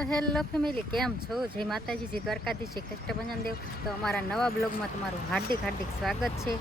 તો hello family, કેમ છો? જય માતાજી, જય દ્વારકાધીશ, જય કષ્ટભંજન દેવ. તો અમારા નવા બ્લોગમાં તમારું હાર્દિક હાર્દિક સ્વાગત છે.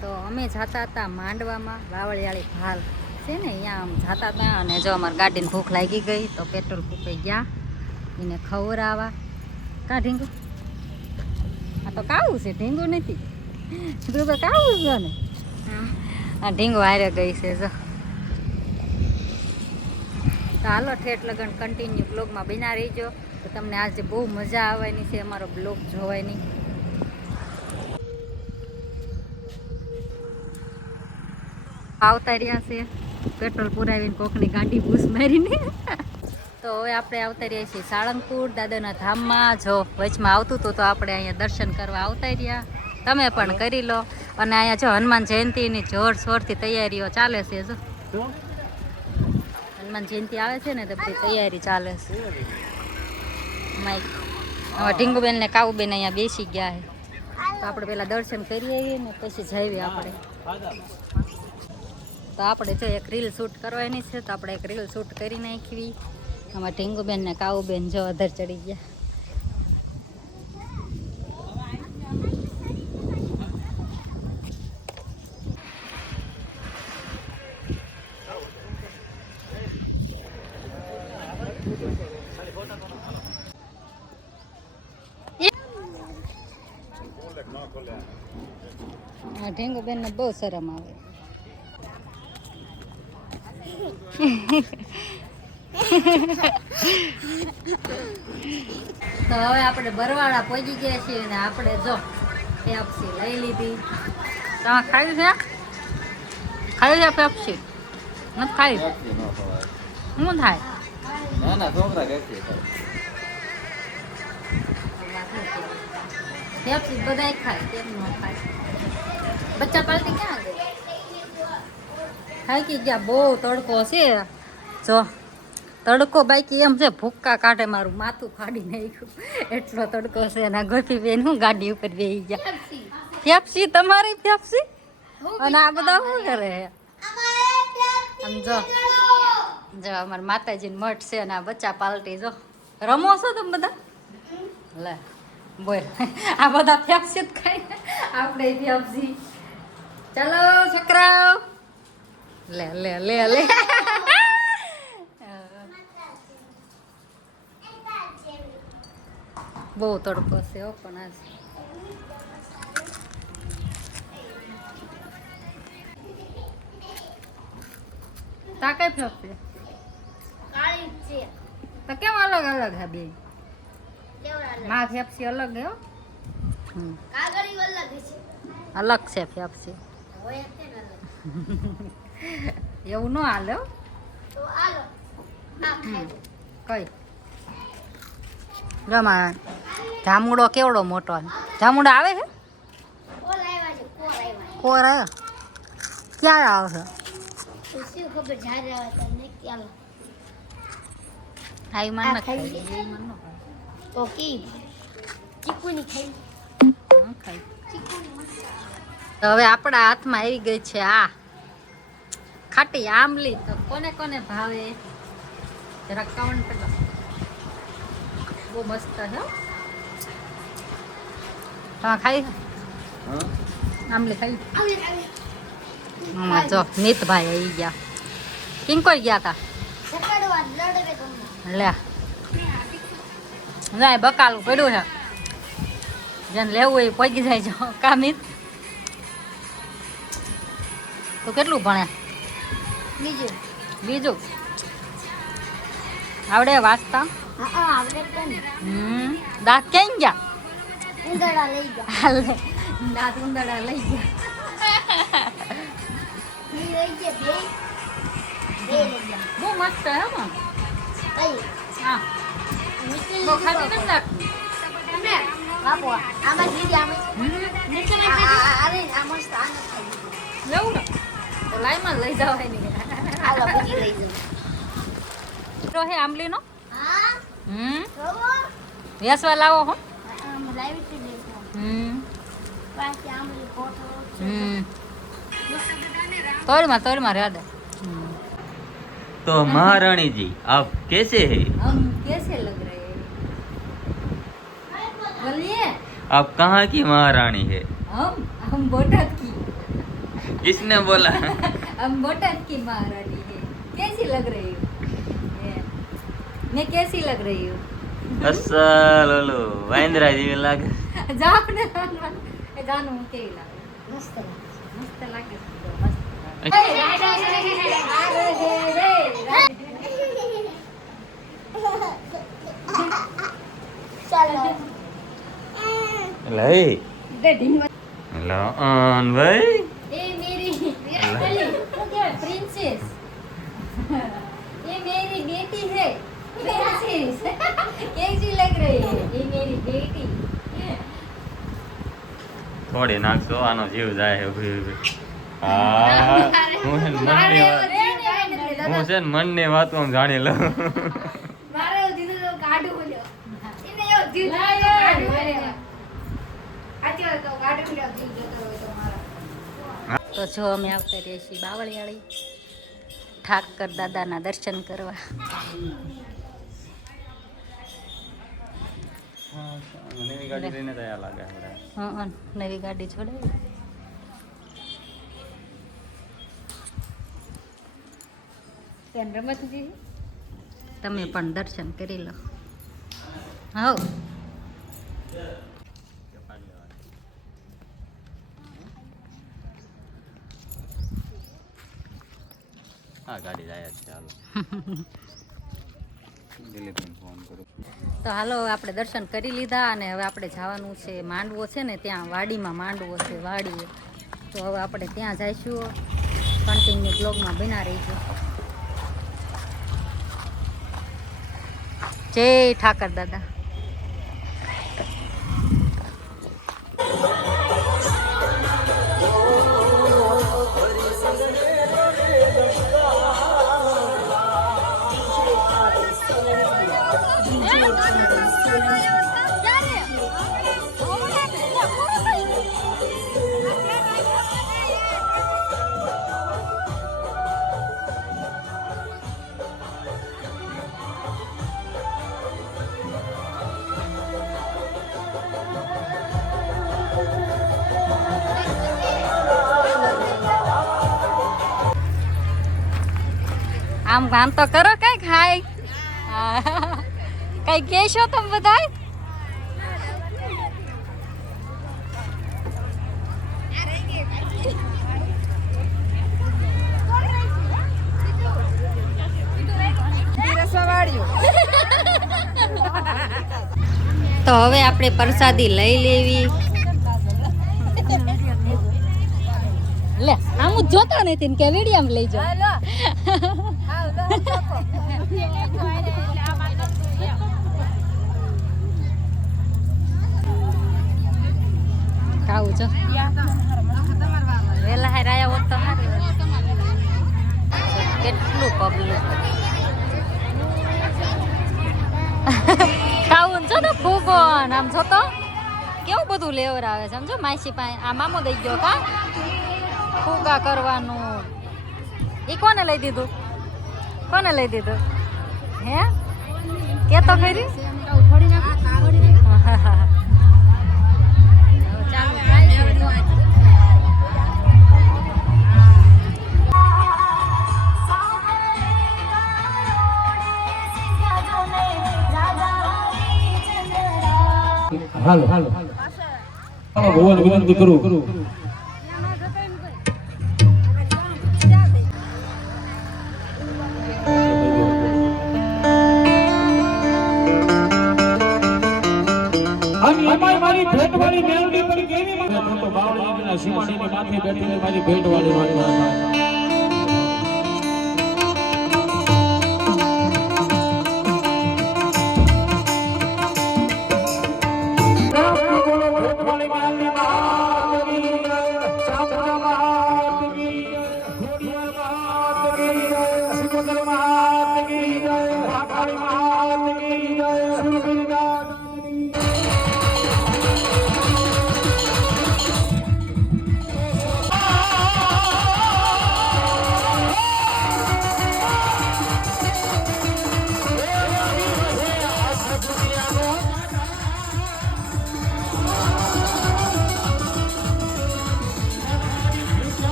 તો અમે જતા હતા માંડવામાં, વાવળિયાળી ભાલ છે ને, અહીંયા આમ જતા હતા. અને જો અમારી ગાડીને ભૂખ લાગી ગઈ તો પેટ્રોલ ફૂંકાઈ ગયા, એને ખવડાવવા. કાં ઢીંગુ? આ તો કાવું છે, ઢીંગુ નથી. તું તો કાવું છો ને? આ ઢીંગુ હારે ગઈ છે જો. તો હાલો ઠેઠ લગન કન્ટિન્યુ બ્લોગમાં બના રહીજો. તો તમને આજે બહુ મજા આવવાની છે અમારો બ્લોગ જોવાની. આવતા રહ્યા છે પેટ્રોલ પુરાવીને કોકની ગાંડી ભૂસ મારીને. તો હવે આપણે આવતા રહ્યા છીએ સાળંગપુર દાદાના ધામમાં. જો વચમાં આવતું હતું તો આપણે અહીંયા દર્શન કરવા આવતા રહ્યા. તમે પણ કરી લો. અને અહીંયા જો હનુમાન જયંતિની જોરશોરથી તૈયારીઓ ચાલે છે. જો હનુમાન જયંતિ આવે છે ને તો બધી તૈયારી ચાલે છે. માઇક હવે ઢીંગુબેન ને કાવુબેન અહીંયા બેસી ગયા છે. તો આપણે પેલા દર્શન કરી આવીએ ને પછી જઈએ આપણે. તો આપણે જો એક રીલ શૂટ કરવાની છે તો આપણે એક રીલ શૂટ કરી નાખવી. આમાં ઢીંગુબેન ને કાવુબેન જો અધર ચડી ગયા. ઢીંગુબેન ને બહુ શરમ આવે. તો હવે આપણે બરવાળા પહોંચી ગયા છીએ ને આપણે જો પેપ્સી લઈ લીધી. તમે ખાયું છે? ખાયું છે પેપ્સી? નથી ખાયું? શું થાય? પેપ્સી બધા ખાય, કેમ ન ખાય? બચ્ચા પાલટી ક્યાં ગઈ? થાકી ગયા, બહુ તડકો છે. જો તડકો બાકી એમ છે, ભૂક્કા કાઢે, મારું માથું ફાડી નાખ્યું, એટલો તડકો છે. અને ગોપી બેન હું ગાડી ઉપર બેસી ગયા. પેપ્સી તમારી પેપ્સી? અને આ બધા શું કરે? આમ જો જો અમારા માતાજીને મઠ છે અને આ બચ્ચા પાલટી જો રમો છો તમે બધા? લે બોલ, આ બધા પેપ્સી જ ખાય, આપણે પેપ્સી. ચાલો છોકરાઓ, લે લે લે લે. બહુ તડકો છે હો પણ આજ. તા કઈ ફેપ્સી? કાળી છે. તો કેમ અલગ અલગ હે બે? ના ફેપ્સી અલગ હે હો. કાગળી અલગ છે. અલગ છે ફેપ્સી. હોય છે ને અલગ. એવું ન હાલે હો. તો આલો આ ખાઈ. કઈ રમા જામુડો કેવડો મોટો? જામુડો આવે છે? કોલ આવ્યા છે, કોલ આવ્યા. કોર આવ્યો? ક્યારે આવશે? તો શું ખબર જ્યારે આવે તમને ક્યાં. આઈ મન ન ખાઈ. તો કી ચીકુની ખાઈ. હા ખાઈ. ચીકુની મસ્ત. તો હવે આપણા હાથમાં આવી ગઈ છે આ ખાટી આંબલી. તો કોને કોને ભાવે જરા કમેન્ટ કરો. બહુ મસ્ત છે. તમે ખાઈ આંબલી ખાઈ? જો મિતભાઈ આવી ગયા. કિંકોર ગયા હતા? સકડવા લડવે તમને. લે જાય બકાલું પડ્યું છે, જેને લેવું એ પગી જાય છે. કામિત તો કેટલું ભણે? બીજું બીજું આવડે વાંચતા? હા આવડે કેમ દાંત ક્યાં ગયા? ઉંદરડા લઈ ગયા. હાલે દાંત ઉંદરડા લઈ ગયા. ઈ લઈ ગયા બે લઈ ગયા. બહુ મસ્ત છે હો. કઈ હા નીકળી બહુ ખાતી નથી લાગતી. તમે બાપુ આમાં દીદી આમાં અરે આમાં સ્થાન લેવું ને તો લાઈમાં લઈ જવાય નહીં. હાલો બીજી લઈ જાઉં. તો હે આંબલીનો હા જોવો વેસવા લાવો હો. આમ લાવી છે દેખો પાછી આમલી ફોટો तोड़ मार याद है। तो महारानी जी आप कैसे हैं? हम कैसे लग रहे हैं? आप कहाँ की महारानी है? हम बोटाद की किसने बोला? हम बोटाद की महारानी है। कैसी लग रही हूँ? मैं कैसी लग रही हूँ? અસલ ઓલો વાંદરા જેવી લાગે. જાઓ ને એ ગાનું કેવી લાગે? મસ્ત લાગે. મસ્ત લાગે છે, મસ્ત ચાલો. એટલે એ હેલો ભાઈ ये मेरी प्रिंसेस ये मेरी बेटी है प्रिंसेस कैसी लग रही है ये मेरी बेटी થોડી નાખશો આનો જીવ જાય ઉભી ઉભી. હા હું છે ને મનની વાત હું જાણી લઉં. મારે દીધું તો કાઢું બોલ્યો. એને એવો જીવ તો જો અમે આવતા રહીએ છીએ બાવળિયાળી ઠાકર દાદાના દર્શન કરવા. નવી ગાડી લઈને તૈયાર લાગે આપણે. હા નવી ગાડી જોડાવી. તમે પણ દર્શન કરી લો. હા હા ગાડી જાય છે. હાલો દિલીપને ફોન કરું. તો હાલો આપણે દર્શન કરી લીધા અને હવે આપણે જવાનું છે માંડવો છે ને ત્યાં વાડીમાં માંડવો છે વાડીએ. તો હવે આપણે ત્યાં જઈશું. કન્ટિન્યુ બ્લોગમાં બના રહીશું. જય ઠાકર દાદા. આમ તો કરો કઈ ખાય કઈ કહેશો તમે બધા? તો હવે આપણે પ્રસાદી લઈ લેવી. લે આમ જોતો નથી કે વિડીયો લઈ જાઓ. ખાવું છો વેલા હાર આયા હોત તો કેટલું પબ્લિક ખાવું છો તો ફૂગો આમ છો તો કેવું બધું લેવર આવે છે સમજો. માસી પાસે આ મામો દઈ ગયો કા ફૂગા કરવાનું. એ કોને લઈ દીધું? કોને લઈ દીધું હે? કે તો ખરી. હાલો હાલો ભગવાન વિનંતી કરું. મારી ભેટવાળી મેલડી પર કેવી તો બાવળીના સીમાડીની માથે બેઠેલી મારી ભેટવાળી મારી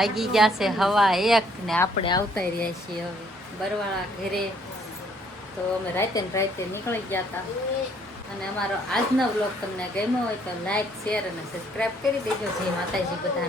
વાગી ગયા છે 1:15 ને આપણે આવતા રહ્યા છીએ હવે બરવાળા ઘરે. તો અમે રાતે ને રાતે નીકળી ગયા હતા. અને અમારો આજનો વ્લોગ તમને ગમ્યો હોય તો લાઈક શેર અને સબસ્ક્રાઈબ કરી દેજો. જય માતાજી બધાને.